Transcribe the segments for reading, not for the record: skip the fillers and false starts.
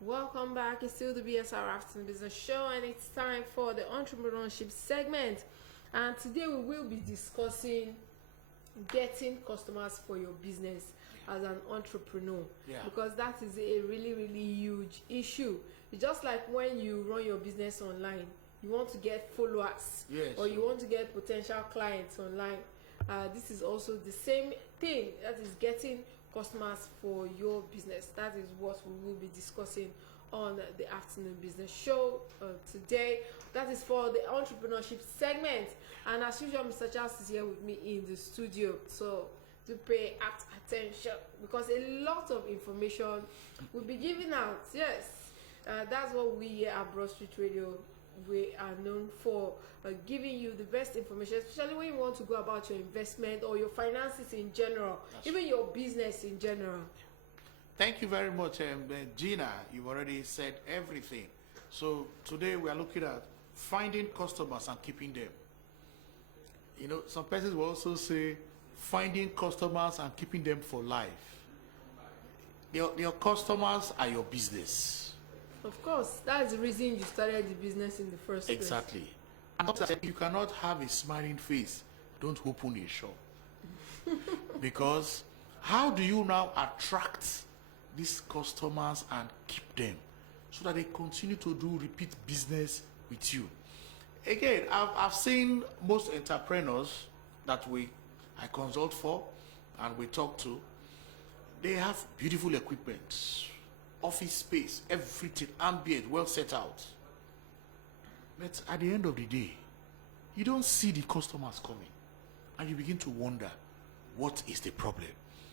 Welcome back. It's still the BSR Afternoon Business Show, and it's time for the entrepreneurship segment. And today we will be discussing getting customers for your business as an entrepreneur, because that is a really huge issue. It's just like when you run your business online, you want to get followers, or you want to get potential clients online. This is also the same thing, that is getting customers for your business. That is what we will be discussing on the Afternoon Business Show today. That is for the entrepreneurship segment, and as usual, Mr. Charles is here with me in the studio, so to pay apt attention, because a lot of information will be given out. That's what we here at Broad Street Radio, we are known for, giving you the best information, especially when you want to go about your investment or your finances in general, even your business in general. Thank you very much, Gina. You've already said everything. So today we are looking at finding customers and keeping them. You know, some persons will also say finding customers and keeping them for life. Your customers are your business. Of course, that's the reason you started the business in the first place. Exactly. And you cannot have a smiling face, don't open a shop. Because how do you now attract these customers and keep them so that they continue to do repeat business with you? Again, I've seen most entrepreneurs that I consult for and we talk to, they have beautiful equipment, office space, everything, ambient, well set out. But at the end of the day, you don't see the customers coming, and you begin to wonder, what is the problem?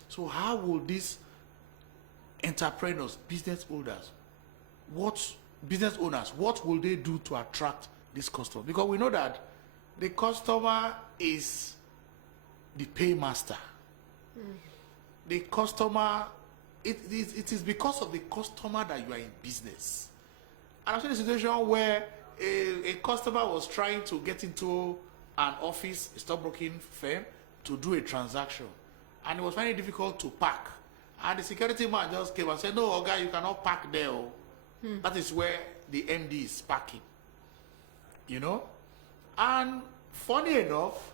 So how will these entrepreneurs, business owners, what will they do to attract this customer? Because we know that the customer is the paymaster. The customer, it is because of the customer that you are in business. And I've seen a situation where a customer was trying to get into an office, a stockbroking firm, to do a transaction, and it was finding it difficult to park. And the security man just came and said, "No, Oga, you cannot park there." That is where the MD is parking. You know? And funny enough,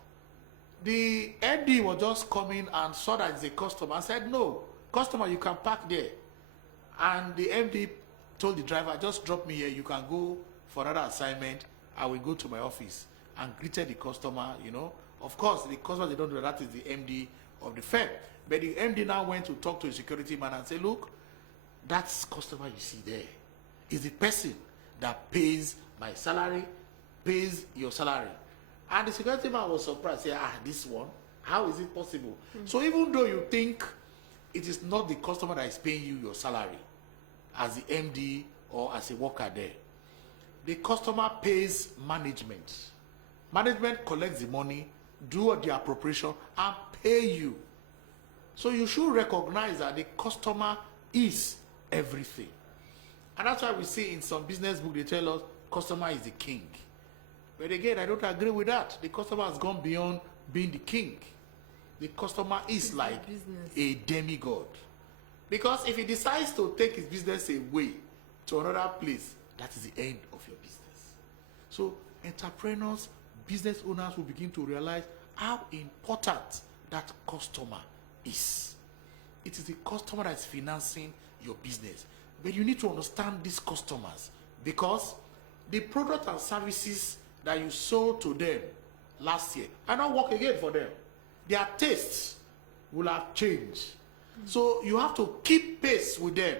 the MD was just coming and saw that it's a customer and said, "No, customer, you can park there." And the MD told the driver, "Just drop me here, you can go for another assignment. I will go to my office," and greeted the customer. You know, of course, the customer, they don't know that is the MD of the firm. But the MD now went to talk to a security man and say, "Look, that customer you see there is the person that pays my salary, pays your salary." And the security man was surprised. Say, "This one, how is it possible?" So even though you think it is not the customer that is paying you your salary as the MD or as a worker there, the customer pays management. Management collects the money, do the appropriation, and pay you. So you should recognize that the customer is everything. And that's why we see in some business book, they tell us customer is the king. But again, I don't agree with that. The customer has gone beyond being the king. The customer is like a demigod. Because if he decides to take his business away to another place, that is the end of your business. So entrepreneurs, business owners will begin to realize how important that customer is. It is the customer that is financing your business. But you need to understand these customers, because the product and services that you sold to them last year are not work again for them. Their tastes will have changed. So you have to keep pace with them.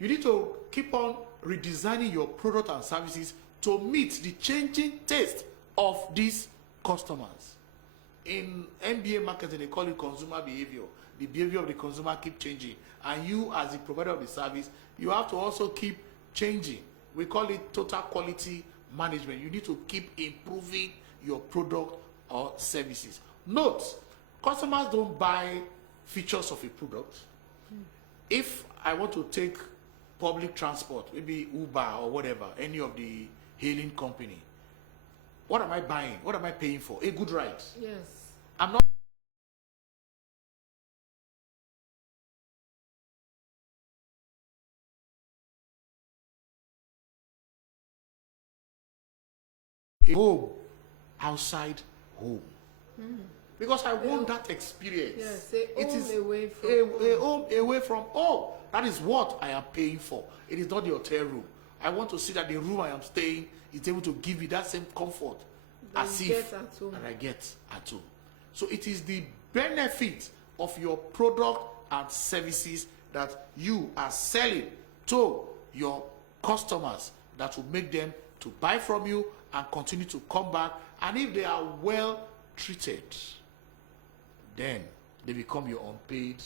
You need to keep on redesigning your product and services to meet the changing taste of these customers. In MBA marketing, they call it consumer behavior. The behavior of the consumer keep changing, and you as the provider of the service, you have to also keep changing. We call it total quality management. You need to keep improving your product or services. Note, customers don't buy features of a product. If I want to take public transport, maybe Uber or whatever, any of the hailing company, what am I buying? What am I paying for? A good ride. Yes. I'm not a home outside home. Because I want that experience. Yes, a It home is away from a home away from home. That is what I am paying for. It is not the hotel room. I want to see that the room I am staying is able to give me that same comfort that as you if get at home. that I get at home. So it is the benefit of your product and services that you are selling to your customers that will make them to buy from you and continue to come back. And if they are well treated, then they become your unpaid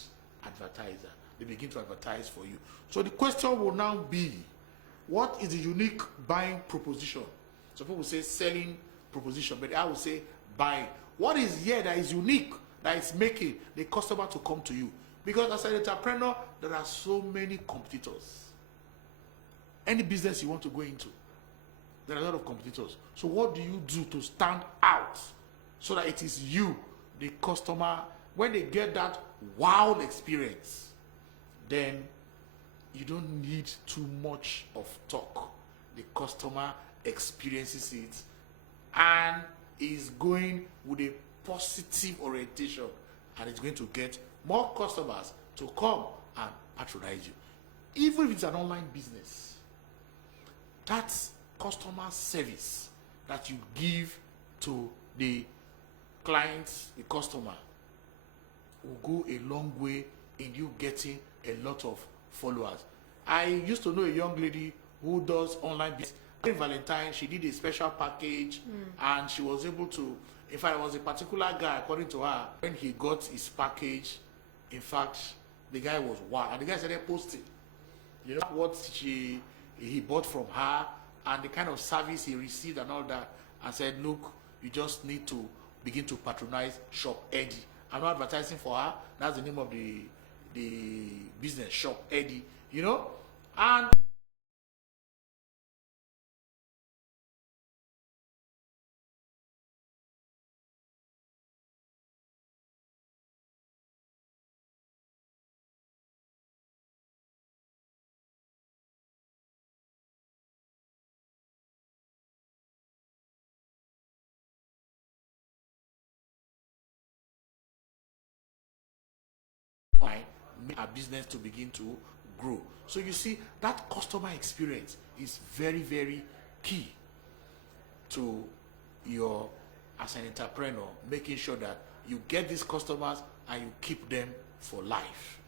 advertiser. They begin to advertise for you. So the question will now be, what is the unique buying proposition? Some people say selling proposition, but I will say buying. What is here that is unique, that is making the customer to come to you? Because as an entrepreneur, there are so many competitors. Any business you want to go into, there are a lot of competitors. So what do you do to stand out so that it is you, the customer, when they get that wow experience, then you don't need too much of talk. The customer experiences it and is going with a positive orientation, and is going to get more customers to come and patronize you. Even if it's an online business, that's customer service that you give to the clients, the customer, will go a long way in you getting a lot of followers. I used to know a young lady who does online business. In Valentine, she did a special package, and she was able to, in fact, it was a particular guy, according to her, when he got his package, in fact, the guy was wow. And the guy started posting, you know, what he bought from her and the kind of service he received and all that, and said, look, you just need to begin to patronize Shop Eddie. I'm not advertising for her. That's the name of the business, Shop Eddie, you know. And our business to begin to grow. So you see, that customer experience is very, very key to your, as an entrepreneur, making sure that you get these customers and you keep them for life.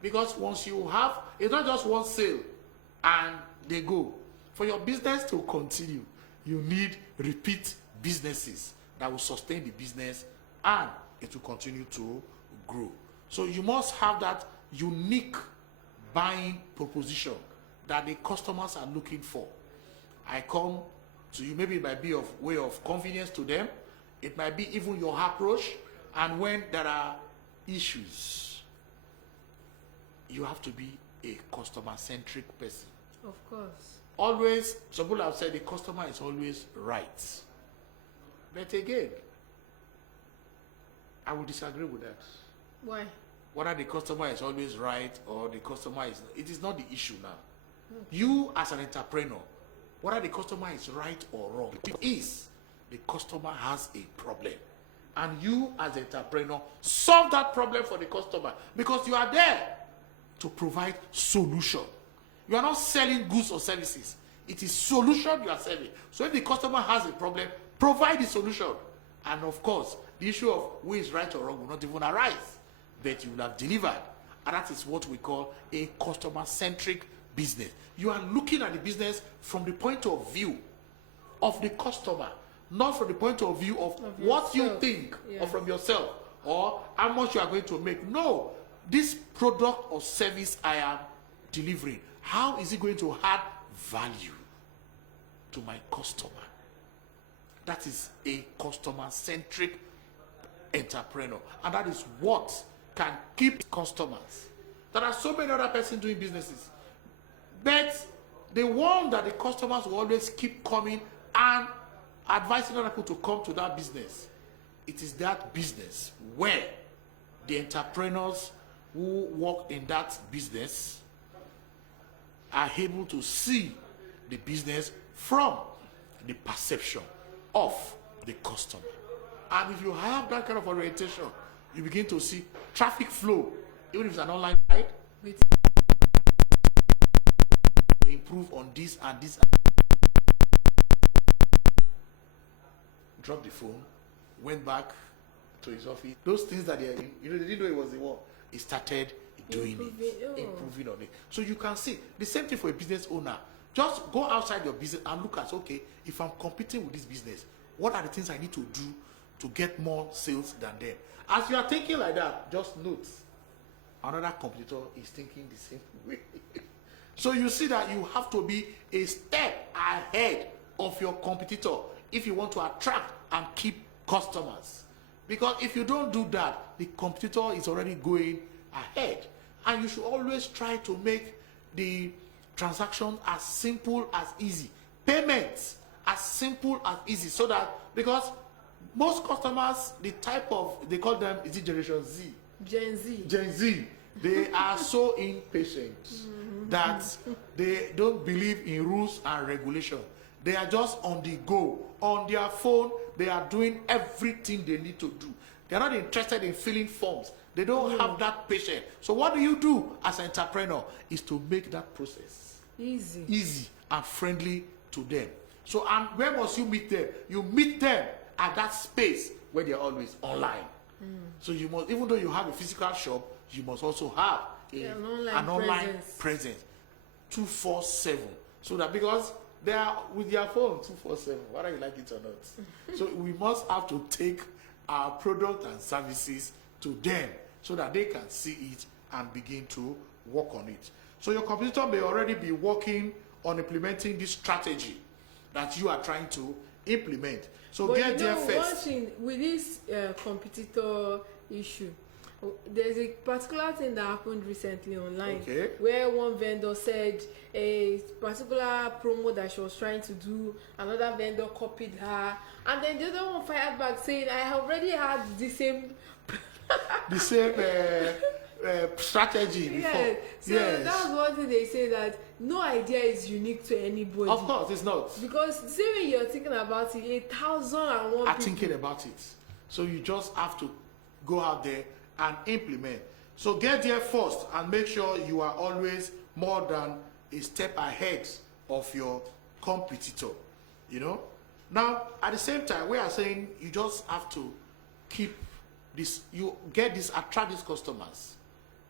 Because once you have, it's not just one sale and they go. For your business to continue, you need repeat businesses that will sustain the business, and it will continue to grow. So you must have that unique buying proposition that the customers are looking for. I come to you, maybe it might be of way of convenience to them. It might be even your approach. And when there are issues, you have to be a customer-centric person. Of course. Always, some people have said the customer is always right. But again, I will disagree with that. Why? Whether the customer is always right or the customer is, it is not the issue now. You as an entrepreneur, whether the customer is right or wrong, it is the customer has a problem. And you as an entrepreneur, solve that problem for the customer, because you are there to provide solution. You are not selling goods or services. It is solution you are selling. So if the customer has a problem, provide the solution. And of course, the issue of who is right or wrong will not even arise, but you will have delivered. And that is what we call a customer-centric business. You are looking at the business from the point of view of the customer, not from the point of view of what you think, or from yourself, or how much you are going to make. No, this product or service I am delivering, how is it going to add value to my customer? That is a customer-centric entrepreneur, and that is what can keep customers. There are so many other persons doing businesses, but the one that the customers will always keep coming and advising other people to come to that business, it is that business where the entrepreneurs who work in that business are able to see the business from the perception. of the customer. And if you have that kind of orientation, you begin to see traffic flow, even if it's an online site, improve on this and this. Dropped the phone, went back to his office. Those things that they didn't know it was the war. He started doing improving on it. So you can see the same thing for a business owner. Just go outside your business and look at, okay, if I'm competing with this business, what are the things I need to do to get more sales than them? As you are thinking like that, just note another competitor is thinking the same way. So you see that you have to be a step ahead of your competitor if you want to attract and keep customers. Because if you don't do that, the competitor is already going ahead. And you should always try to make the transaction as simple as easy. Payments as simple as easy. So that, because most customers, the type of, they call them, is it Generation Z? Gen Z. They are so impatient that they don't believe in rules and regulation. They are just on the go. On their phone, they are doing everything they need to do. They are not interested in filling forms. They don't have that patience. So what do you do as an entrepreneur is to make that process easy and friendly to them. So, and where must you meet them? You meet them at that space where they are always online. So you must, even though you have a physical shop, you must also have an online presence 247. So that, because they are with their phone 247, whether you like it or not. So we must have to take our product and services to them so that they can see it and begin to work on it. So your competitor may already be working on implementing this strategy that you are trying to implement. So but get there first. One thing with this competitor issue, there's a particular thing that happened recently online, where one vendor said a particular promo that she was trying to do, another vendor copied her, and then the other one fired back saying, I already had the same strategy before. Yes. So that's one thing they say, that no idea is unique to anybody. Of course, it's not. Because the same way you're thinking about it, 1,001 people are thinking about it. So you just have to go out there and implement. So get there first and make sure you are always more than a step ahead of your competitor. You know? Now, at the same time, we are saying you just have to keep this, you get this, attract these customers.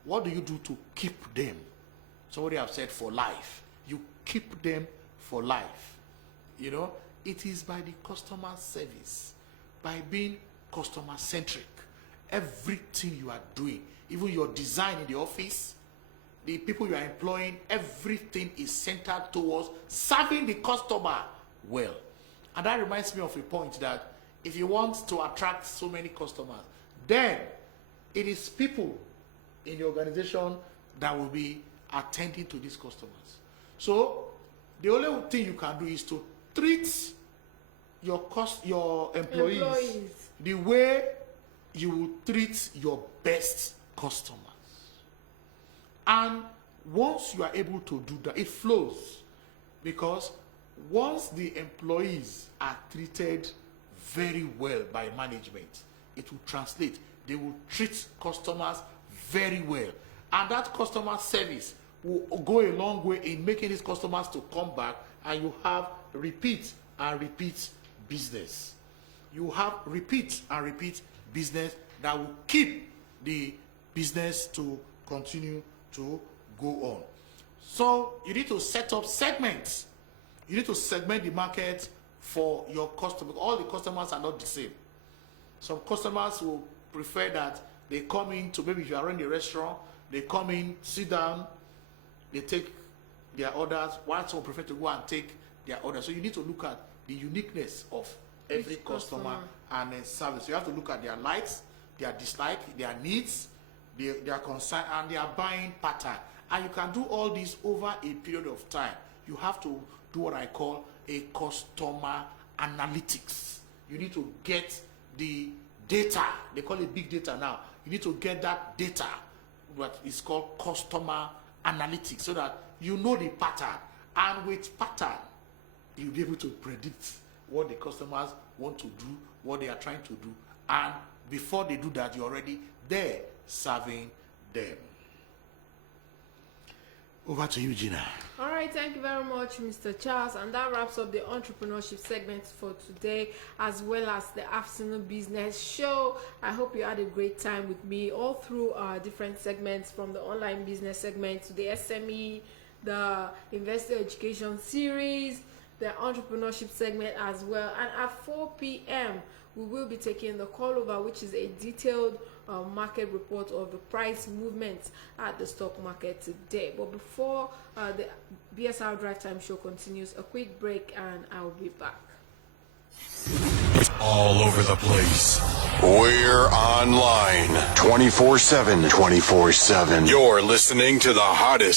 What do you do to keep them? Somebody have said for life. You keep them for life. You know, it is by the customer service, by being customer centric. Everything you are doing, even your design in the office, the people you are employing, everything is centered towards serving the customer well. And that reminds me of a point that if you want to attract so many customers, then it is people in the organization that will be attending to these customers. So the only thing you can do is to treat your employees the way you will treat your best customers. And once you are able to do that, it flows. Because once the employees are treated very well by management, it will translate. They will treat customers very well. And that customer service will go a long way in making these customers to come back, and you have repeat and repeat business. You have repeat and repeat business that will keep the business to continue to go on. So you need to set up segments. You need to segment the market for your customers. All the customers are not the same. Some customers will prefer that they come in to, maybe if you are running a restaurant, they come in, sit down, they take their orders, while some prefer to go and take their orders. So you need to look at the uniqueness of every customer and service. You have to look at their likes, their dislikes, their needs, their concern, and their buying pattern. And you can do all this over a period of time. You have to do what I call a customer analytics. You need to get the data. They call it big data now. You need to get that data, what is called customer analytics, so that you know the pattern. And with pattern, you'll be able to predict what the customers want to do, what they are trying to do, and before they do that, you're already there serving them. Over to you, Gina. All right, thank you very much, Mr. Charles. And that wraps up the entrepreneurship segment for today, as well as the afternoon business show. I hope you had a great time with me all through our different segments, from the online business segment to the SME, the investor education series, the entrepreneurship segment as well. And at 4 p.m., we will be taking the call over, which is a detailed market report of the price movements at the stock market today. But before the BSR Drive Time show continues, a quick break and I'll be back. All over the place. We're online 24/7. 24/7. You're listening to the hottest